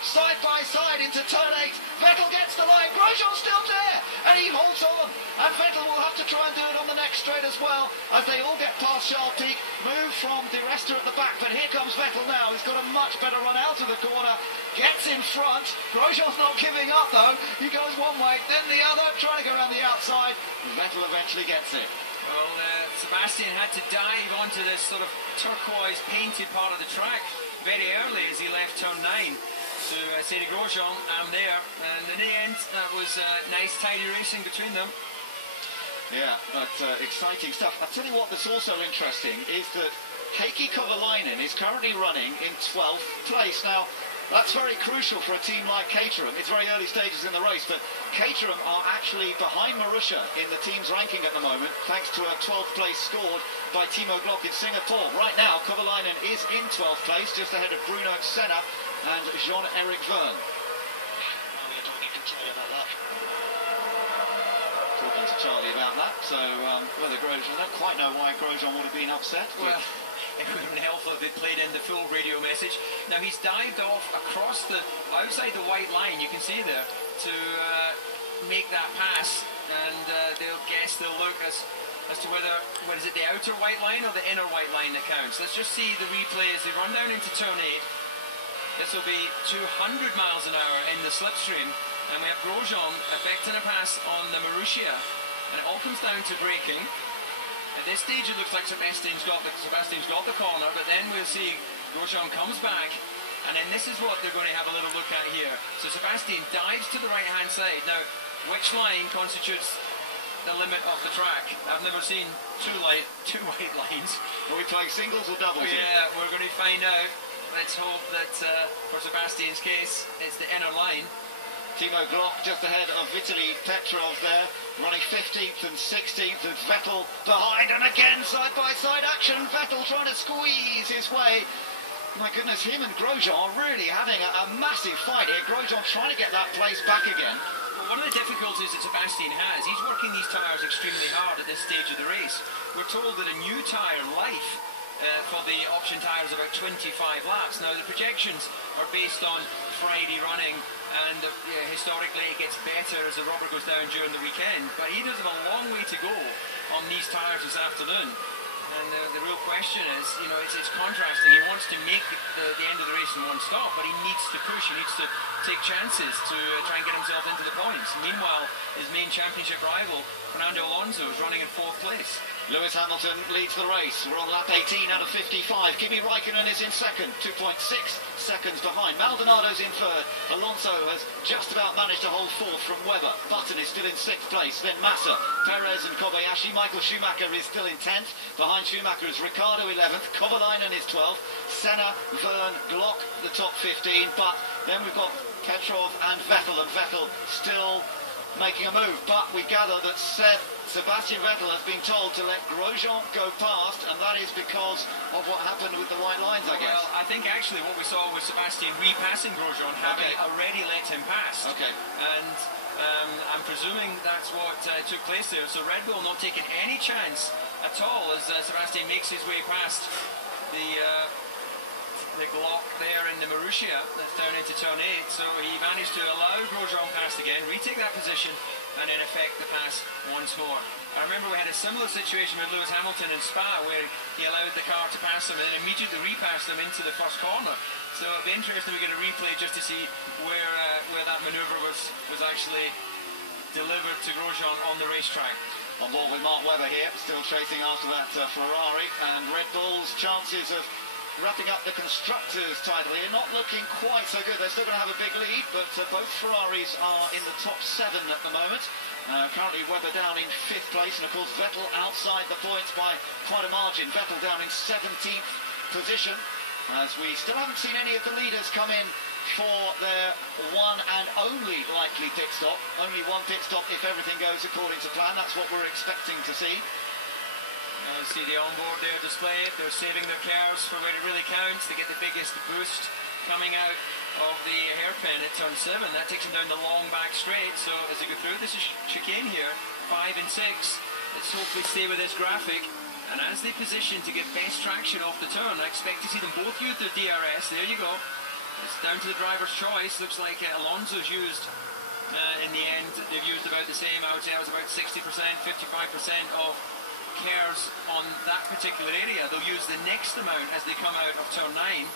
side by side into turn 8. Vettel gets the line. Grosjean's still there, and he holds on. And Vettel will have to try and do it on the next straight as well, as they all get past Charles Peak, move from Di Resta at the back. But here comes Vettel now. He's got a much better run out of the corner. Gets in front. Grosjean's not giving up though. He goes one way, then the other, trying to go around the outside. Vettel eventually gets it. Well, Sebastian had to dive onto this sort of turquoise painted part of the track very early as he left turn 9 to say to Grosjean, I'm there. And in the end, that was nice, tidy racing between them. Yeah, but exciting stuff. I'll tell you what that's also interesting is that Heikki Kovalainen is currently running in 12th place. Now, that's very crucial for a team like Caterham. It's very early stages in the race, but Caterham are actually behind Marussia in the team's ranking at the moment, thanks to a 12th place scored by Timo Glock in Singapore. Right now, Kovalainen is in 12th place, just ahead of Bruno Senna and Jean-Eric Vergne. Talking to Charlie about that, so whether Grosjean, I don't quite know why Grosjean would have been upset. Well, it would have been helpful if they played in the full radio message. Now he's dived off across the outside the white line, you can see there, to make that pass, and they'll look as to whether, what is it, the outer white line or the inner white line that counts. Let's just see the replay as they run down into turn 8. This will be 200 miles an hour in the slipstream, and we have Grosjean effecting a pass on the Marussia, and it all comes down to braking. At this stage it looks like Sebastian's got the corner, but then we'll see Grosjean comes back, and then this is what they're going to have a little look at here. So Sebastian dives to the right hand side. Now, which line constitutes the limit of the track? I've never seen two white lines. Are we playing singles or doubles? Yeah, we're going to find out. Let's hope that for Sebastian's case it's the inner line. Timo Glock just ahead of Vitaly Petrov there, running 15th and 16th, and Vettel behind, and again side-by-side action. Vettel trying to squeeze his way. My goodness, him and Grosjean are really having a massive fight here. Grosjean trying to get that place back again. Well, one of the difficulties that Sebastian has, he's working these tyres extremely hard at this stage of the race. We're told that a new tyre life for the option tyres about 25 laps. Now the projections are based on Friday running, and historically it gets better as the rubber goes down during the weekend, but he does have a long way to go on these tyres this afternoon. And the real question is, it's contrasting. He wants to make the end of the race in one stop, but he needs to push, he needs to take chances to try and get himself into the points. Meanwhile, his main championship rival, Fernando Alonso, is running in 4th place. Lewis Hamilton leads the race. We're on lap 18 out of 55. Kimi Raikkonen is in second, 2.6 seconds behind. Maldonado's in third. Alonso has just about managed to hold fourth from Webber. Button is still in 6th place. Then Massa, Perez and Kobayashi. Michael Schumacher is still in 10th. Behind Schumacher is Ricciardo 11th. Kovalainen is 12th. Senna, Vergne, Glock the top 15. But then we've got Petrov and Vettel still making a move. But we gather that Sebastian Vettel has been told to let Grosjean go past, and that is because of what happened with the white lines, I guess. Well, I think actually what we saw was Sebastian repassing Grosjean, having already let him pass. Okay. And I'm presuming that's what took place there. So Red Bull not taking any chance at all as Sebastian makes his way past the Glock there in the Marussia that's down into turn 8. So he managed to allow Grosjean past again, retake that position, and in effect the pass once more. I remember we had a similar situation with Lewis Hamilton in Spa, where he allowed the car to pass him and then immediately repassed him into the first corner. So it'd be interesting to get a replay just to see where that manoeuvre was actually delivered to Grosjean on the racetrack. On board with Mark Webber here, still chasing after that Ferrari, and Red Bull's chances of wrapping up the Constructors' title here not looking quite so good. They're still going to have a big lead, but both Ferraris are in the top 7 at the moment. Currently Webber down in 5th place, and of course Vettel outside the points by quite a margin. Vettel down in 17th position, as we still haven't seen any of the leaders come in for their one and only likely pit stop. Only one pit stop if everything goes according to plan. That's what we're expecting to see. See the onboard there display it. They're saving their cars for when it really counts. They get the biggest boost coming out of the hairpin at turn 7. That takes them down the long back straight. So as they go through, this is chicane here, 5 and 6. Let's hopefully stay with this graphic. And as they position to get best traction off the turn, I expect to see them both use their DRS. There you go. It's down to the driver's choice. Looks like Alonso's used, in the end, they've used about the same. I would say it was about 60%, 55% of cares on that particular area. They'll use the next amount as they come out of turn 9.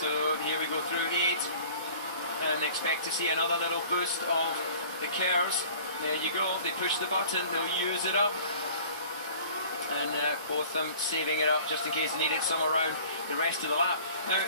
So here we go through 8 and expect to see another little boost of the cares. There you go, they push the button, they'll use it up. And both of them saving it up just in case they need it somewhere around the rest of the lap. Now,